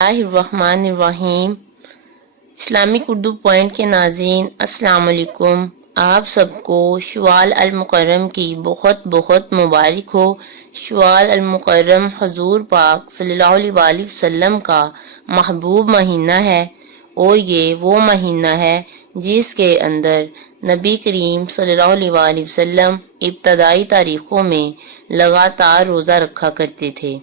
बिस्मिल्लाहिर्रहमानिर्रहीम। Islamic Urdu point के नाज़रीन अस्सलाम वालेकुम। आप सबको शव्वाल अल मुकर्रम की बहुत बहुत मुबारक हो। शव्वाल अल मुकर्रम हुज़ूर पाक सल्लल्लाहु अलैहि वसल्लम का महबूब महीना है और ये वो महीना है जिसके अंदर नबी करीम सल्लल्लाहु अलैहि वसल्लम इब्तदाई तारीख़ों में लगातार रोज़ा रखा करते थे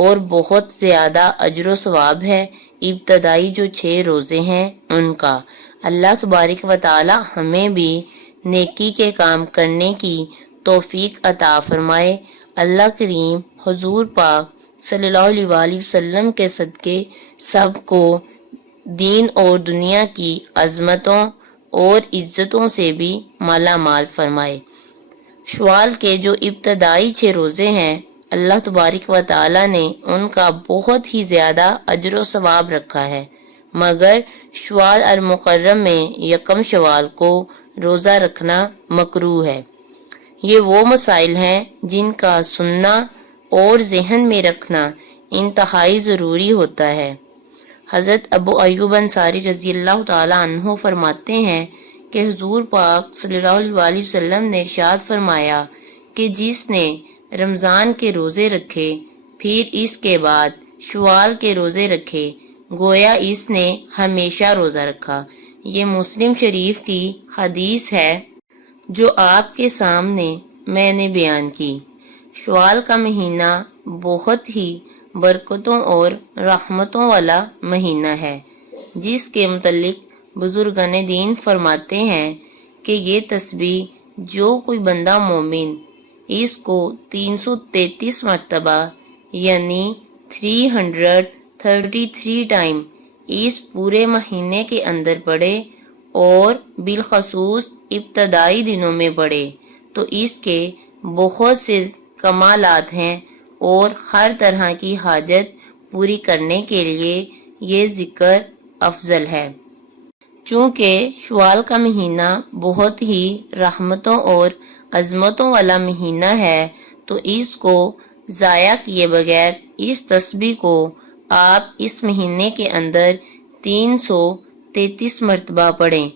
और बहुत ज़्यादा अजर व सवाब है इब्तदाई जो 6 रोज़े हैं उनका। अल्लाह तबारक व तआला हमें भी नेकी के काम करने की तौफीक अता फरमाए। अल्लाह करीम हुजूर पाक सल्लल्लाहु अलैहि वसल्लम के सदके सबको दीन और दुनिया की अज़मतों और इज़्ज़तों से भी माला माल फरमाए। शव्वाल के जो इब्तदाई 6 रोज़े हैं अल्लाह तबारक व तआला ने उनका बहुत ही ज़्यादा अजर व सवाब रखा है, मगर शव्वाल अल मुकर्रम में यकम शव्वाल को रोज़ा रखना मकरूह है। ये वो मसाइल हैं जिनका सुनना और ज़हन में रखना इंतहाई ज़रूरी होता है। हज़रत अबू अय्यूब अंसारी रज़ी अल्लाह तआला अन्हु फरमाते हैं कि हुज़ूर पाक सल्लल्लाहु अलैहि वसल्लम ने इरशाद फरमाया कि जिसने रमज़ान के रोज़े रखे फिर इसके बाद शव्वाल के रोज़े रखे गोया इसने हमेशा रोज़ा रखा। ये मुस्लिम शरीफ की हदीस है जो आपके सामने मैंने बयान की। शव्वाल का महीना बहुत ही बरकतों और रहमतों वाला महीना है, जिसके मुतल्लिक बुजुर्गान दीन फरमाते हैं कि ये तस्बीह जो कोई बंदा मोमिन इसको 333 मरतबा यानी 333 टाइम इस पूरे महीने के अंदर पढ़े और बिलखसूस इब्तदाई दिनों में पढ़े तो इसके बहुत से कमालात हैं और हर तरह की हाजत पूरी करने के लिए ये ज़िक्र अफजल है। चूँकि शव्वाल का महीना बहुत ही रहमतों और अज़मतों वाला महीना है तो इसको ज़ाया किए बगैर इस तस्बीह को आप इस महीने के अंदर 333 मरतबा पढ़ें।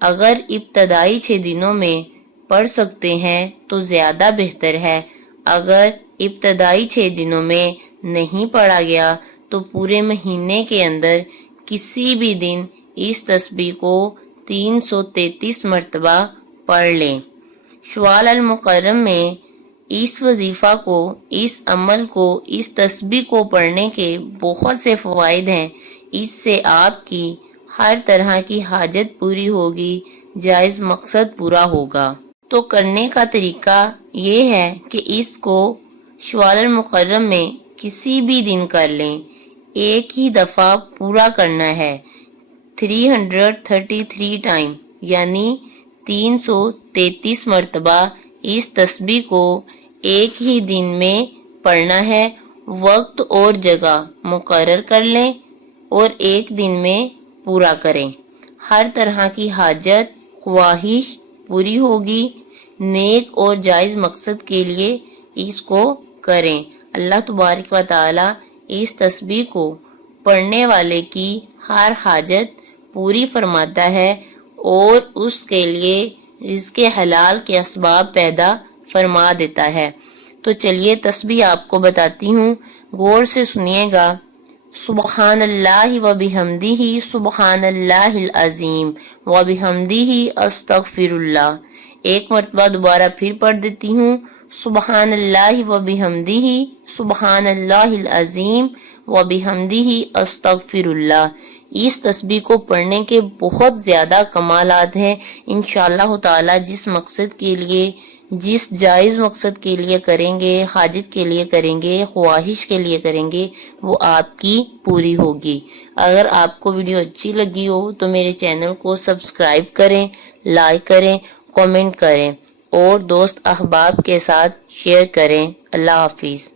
अगर इब्तदाई 6 दिनों में पढ़ सकते हैं तो ज़्यादा बेहतर है। अगर इब्तदाई 6 दिनों में नहीं पढ़ा गया तो पूरे महीने के अंदर किसी भी दिन इस तस्बीह को 333 मरतबा पढ़ लें। शव्वाल अल मुकर्रम में इस वजीफ़ा को, इस अमल को, इस तस्बीह को पढ़ने के बहुत से फ़वाइद हैं। इससे आपकी हर तरह की हाजत पूरी होगी, जायज़ मकसद पूरा होगा। तो करने का तरीका ये है कि इसको शव्वाल अल मुकर्रम में किसी भी दिन कर लें, एक ही दफ़ा पूरा करना है। 333 टाइम यानी 333 मरतबा इस तस्बीह को एक ही दिन में पढ़ना है। वक्त और जगह मुकर्रर कर लें और एक दिन में पूरा करें। हर तरह की हाजत ख्वाहिश पूरी होगी। नेक और जायज़ मकसद के लिए इसको करें। अल्लाह तबारक व तआला इस तस्बीह को पढ़ने वाले की हर हाजत पूरी फरमाता है और उसके लिए रिज़्क़े हलाल के असबाब पैदा फरमा देता है। तो चलिए तस्बीह आपको बताती हूँ, गौर से सुनिएगा। सुबहानल्लाहि व बिहम्दिही सुबहानल्लाहिल अज़ीम व बिहम्दिही अस्तगफिरुल्लाह। एक मरतबा दोबारा फिर पढ़ देती हूँ। सुबहानल्लाहि व बिहम्दिही सुबहानल्लाहिल अज़ीम व बिहम्दिही अस्तगफिरुल्लाह। इस तस्बीह को पढ़ने के बहुत ज़्यादा कमालात हैं। इंशाअल्लाह ताला जिस मकसद के लिए, जिस जायज़ मकसद के लिए करेंगे, हाजत के लिए करेंगे, ख्वाहिश के लिए करेंगे, वो आपकी पूरी होगी। अगर आपको वीडियो अच्छी लगी हो तो मेरे चैनल को सब्सक्राइब करें, लाइक करें, कमेंट करें और दोस्त अहबाब के साथ शेयर करें। अल्लाह हाफिज़।